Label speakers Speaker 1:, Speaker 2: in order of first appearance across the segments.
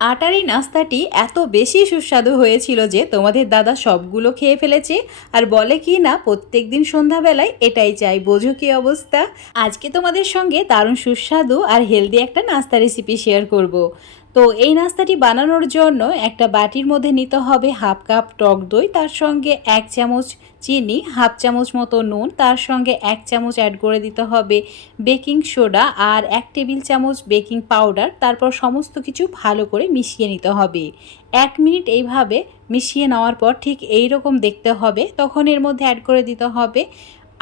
Speaker 1: আটার নাস্তাটি এত বেশি সুস্বাদু হয়েছিল যে তোমাদের দাদা সবগুলো খেয়ে ফেলেছে আর বলে কি না প্রত্যেক দিন সন্ধ্যাবেলায় এটাই চাই বোঝো কি অবস্থা আজকে তোমাদের সঙ্গে দারুণ সুস্বাদু আর হেলদি একটা নাস্তা রেসিপি শেয়ার করব। তো এই নাস্তাটি বানানোর জন্য একটা বাটির মধ্যে নিতে হবে হাফ কাপ টক দই, তার সঙ্গে এক চামচ চিনি, হাফ চামচ মতো নুন, তার সঙ্গে এক চামচ অ্যাড করে দিতে হবে বেকিং সোডা আর এক টেবিল চামচ বেকিং পাউডার, তারপর সমস্ত কিছু ভালো করে মিশিয়ে নিতে হবে। এক মিনিট এইভাবে মিশিয়ে নেওয়ার পর ঠিক এই রকম দেখতে হবে, তখন এর মধ্যে অ্যাড করে দিতে হবে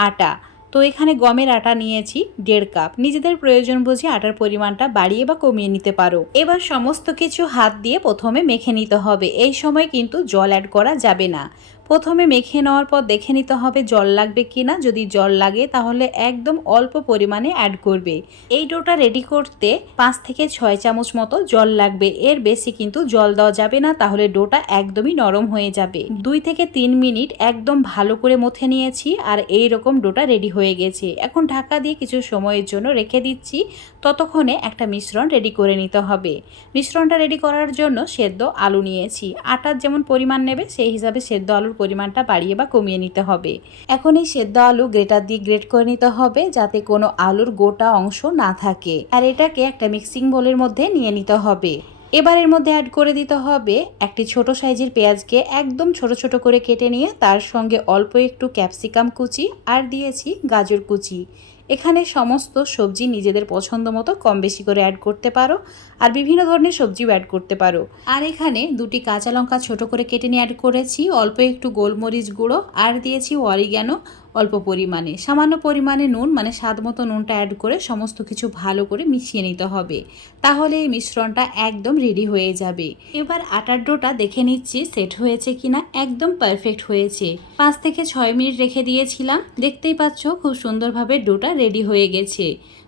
Speaker 1: আটা। তো এখানে গমের আটা নিয়েছি, দেড় কাপ। নিজেদের প্রয়োজন বুঝে আটার পরিমাণটা বাড়িয়ে বা কমিয়ে নিতে পারো। এবার সমস্ত কিছু হাত দিয়ে প্রথমে মেখে নিতে হবে। এই সময় কিন্তু জল অ্যাড করা যাবে না। প্রথমে মেখে নেওয়ার পর দেখে নিতে হবে জল লাগবে কি না। যদি জল লাগে তাহলে একদম অল্প পরিমাণে অ্যাড করবে। এই ডোটা রেডি করতে পাঁচ থেকে ছয় চামচ মতো জল লাগবে। এর বেশি কিন্তু জল দেওয়া যাবে না, তাহলে ডোটা একদমই নরম হয়ে যাবে। দুই থেকে তিন মিনিট একদম ভালো করে মথে নিয়েছি আর এই রকম ডোটা রেডি হয়ে গেছে। এখন ঢাকা দিয়ে কিছু সময়ের জন্য রেখে দিচ্ছি। ততক্ষণে একটা মিশ্রণ রেডি করে নিতে হবে। মিশ্রণটা রেডি করার জন্য সেদ্ধ আলু নিয়েছি। আটার যেমন পরিমাণ নেবে, সেই হিসাবে সেদ্ধ আলুর পরিমাণটা বাড়িয়ে বা কমিয়ে নিতে হবে। এখন এই সেদ্ধ আলু গ্রেটার দিয়ে গ্রেট করে নিতে হবে যাতে কোনো আলুর গোটা অংশ না থাকে। আর এটাকে একটা মিক্সিং বোলের মধ্যে নিয়ে নিতে হবে। এবার এর মধ্যে অ্যাড করে দিতে হবে একটি ছোট সাইজের পেঁয়াজকে একদম ছোট ছোট করে কেটে নিয়ে তার সঙ্গে অল্প একটু ক্যাপসিকাম কুচি আর দিয়েছি গাজর কুচি। এখানে সমস্ত সবজি নিজেদের পছন্দ মতো কম বেশি করে অ্যাড করতে পারো আর বিভিন্ন ধরনের সবজিও অ্যাড করতে পারো। আর এখানে দুটি কাঁচা লঙ্কা ছোট করে কেটে নিয়ে অ্যাড করেছি, অল্প একটু গোলমরিচ গুঁড়ো, আর দিয়েছি অরিগ্যানো। অল্প পরিমাণে। সামান্য পরিমাণে নুন মানে স্বাদ মতো নুনটা অ্যাড করে সমস্ত কিছু ভালো করে মিশিয়ে নিতে হবে। তাহলে এই মিশ্রণটা একদম রেডি হয়ে যাবে। এবার আটার ডোটা দেখে নিচ্ছি সেট হয়েছে কিনা। একদম পারফেক্ট হয়েছে। পাঁচ থেকে ছয় মিনিট রেখে দিয়েছিলাম। দেখতেই পাচ্ছ খুব সুন্দরভাবে ডোটা রেডি হয়ে গেছে।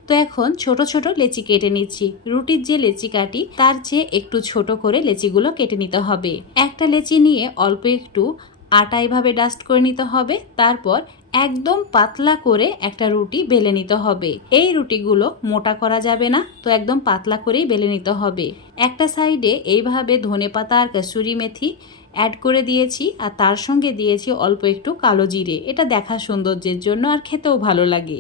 Speaker 1: তো এখন ছোট ছোট লেচি কেটে নিচ্ছি। রুটির যে লেচি কাটি তার চেয়ে একটু ছোট করে লেচিগুলো কেটে নিতে হবে। একটা লেচি নিয়ে অল্প একটু আটা এভাবে ডাস্ট করে নিতে হবে। তারপর একদম পাতলা করে একটা রুটি বেলে নিতে হবে। এই রুটিগুলো মোটা করা যাবে না, তো একদম পাতলা করেই বেলে নিতে হবে। একটা সাইডে এইভাবে ধনে পাতা আর কসুরি মেথি অ্যাড করে দিয়েছি, আর তার সঙ্গে দিয়েছি অল্প একটু কালো জিরে। এটা দেখা সৌন্দর্যের জন্য আর খেতেও ভালো লাগে।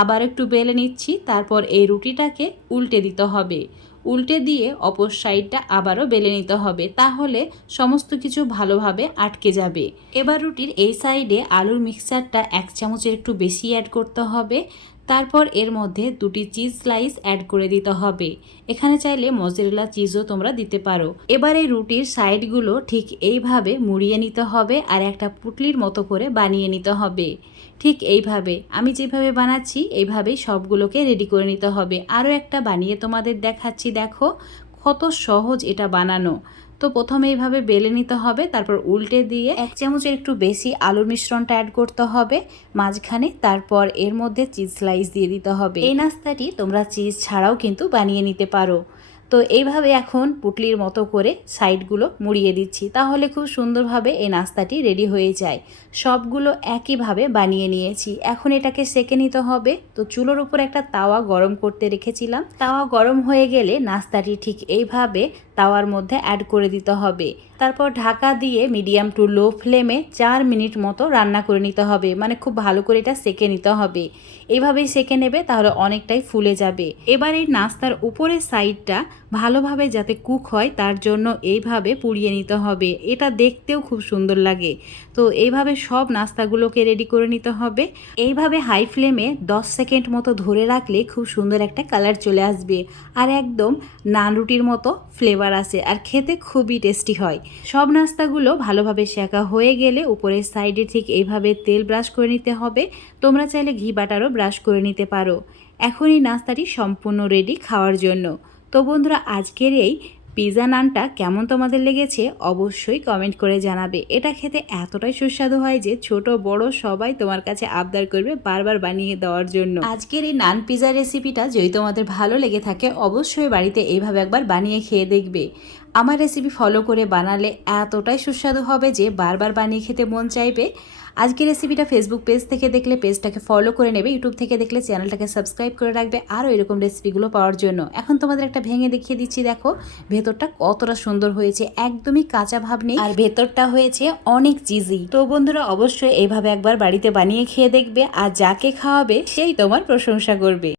Speaker 1: আবার একটু বেলে নিচ্ছি, তারপর এই রুটিটাকে উল্টে দিতে হবে। উল্টে দিয়ে অপর সাইডটা আবারও বেলে নিতে হবে, তাহলে সমস্ত কিছু ভালোভাবে আটকে যাবে। এবার রুটির এই সাইডে আলুর মিক্সারটা এক চামচের একটু বেশি অ্যাড করতে হবে। তারপর এর মধ্যে দুটি চিজ স্লাইস অ্যাড করে দিতে হবে। এখানে চাইলে মজেরেলা চিজও তোমরা দিতে পারো। এবার এই রুটির সাইডগুলো ঠিক এইভাবে মুড়িয়ে নিতে হবে আর একটা পুটলির মতো করে বানিয়ে নিতে হবে। ঠিক এইভাবে। আমি যেভাবে বানাচ্ছি, এইভাবেই সবগুলোকে রেডি করে নিতে হবে। আরও একটা বানিয়ে তোমাদের দেখাচ্ছি, দেখো। কত সহজ এটা বানানো। তো প্রথমে এইভাবে বেলে নিতে হবে, তারপর উল্টে দিয়ে এক চামচের একটু বেশি আলুর মিশ্রণটা অ্যাড করতে হবে, মাঝখানে তারপর এর মধ্যে চিজ স্লাইস দিয়ে দিতে হবে। এই নাস্তাটি তোমরা চিজ ছাড়াও কিন্তু বানিয়ে নিতে পারো। তো এইভাবে এখন পুটলির মতো করে সাইডগুলো মুড়িয়ে দিচ্ছি। তাহলে খুব সুন্দরভাবে এই নাস্তাটি রেডি হয়ে যায়। সবগুলো একইভাবে বানিয়ে নিয়েছি। এখন এটাকে সেকে নিতে হবে। তো চুলোর উপর একটা তাওয়া গরম করতে রেখেছিলাম। তাওয়া গরম হয়ে গেলে নাস্তাটি ঠিক এইভাবে তাওয়ার মধ্যে অ্যাড করে দিতে হবে। তারপর ঢাকা দিয়ে মিডিয়াম টু লো ফ্লেমে চার মিনিট মতো রান্না করে নিতে হবে। মানে খুব ভালো করে এটা সেকে নিতে হবে। এইভাবেই সেকে নেবে, তাহলে অনেকটাই ফুলে যাবে। এবার এই নাস্তার উপরের সাইডটা ভালোভাবে যাতে কুক হয়, তার জন্য এইভাবে পুড়িয়ে নিতে হবে। এটা দেখতেও খুব সুন্দর লাগে। তো এইভাবে সব নাস্তাগুলোকে রেডি করে নিতে হবে। এইভাবে হাই ফ্লেমে 10 সেকেন্ড মতো ধরে রাখলে খুব সুন্দর একটা কালার চলে আসবে। আর একদম নান রুটির মতো ফ্লেভার আসে আর খেতে খুবই টেস্টি হয়। সব নাস্তাগুলো ভালোভাবে শেখা হয়ে গেলে উপরের সাইডে ঠিক এইভাবে তেল ব্রাশ করে নিতে হবে। তোমরা চাইলে ঘি বাটারও ব্রাশ করে নিতে পারো। এখন এই নাস্তাটি সম্পূর্ণ রেডি খাওয়ার জন্য। তো বন্ধুরা, আজকের এই পিৎজা নানটা কেমন তোমাদের লেগেছে অবশ্যই কমেন্ট করে জানাবে। এটা খেতে এতটাই সুস্বাদু হয় যে ছোট, বড় সবাই তোমার কাছে আবদার করবে বারবার বানিয়ে দেওয়ার জন্য। আজকের এই নান পিজা রেসিপিটা যদি তোমাদের ভালো লেগে থাকে, অবশ্যই বাড়িতে এইভাবে একবার বানিয়ে খেয়ে দেখবে। আমার রেসিপি ফলো করে বানালে এতটাই সুস্বাদু হবে যে বারবার বানিয়ে খেতে মন চাইবে। আজকের রেসিপিটা ফেসবুক পেজ থেকে দেখলে পেজটাকে ফলো করে নেবে ইউটিউব থেকে দেখলে চ্যানেলটাকে সাবস্ক্রাইব করে রাখবে, আরও এরকম রেসিপিগুলো পাওয়ার জন্য। এখন তোমাদের একটা ভেঙে দেখিয়ে দিচ্ছি, দেখো। ভেতরটা কতটা সুন্দর হয়েছে, একদমই কাঁচা ভাব নেই। আর ভেতরটা হয়েছে অনেক চিজি তো বন্ধুরা, অবশ্যই এইভাবে একবার বাড়িতে বানিয়ে খেয়ে দেখবে, আর যাকে খাওয়াবে, সেই তোমার প্রশংসা করবে।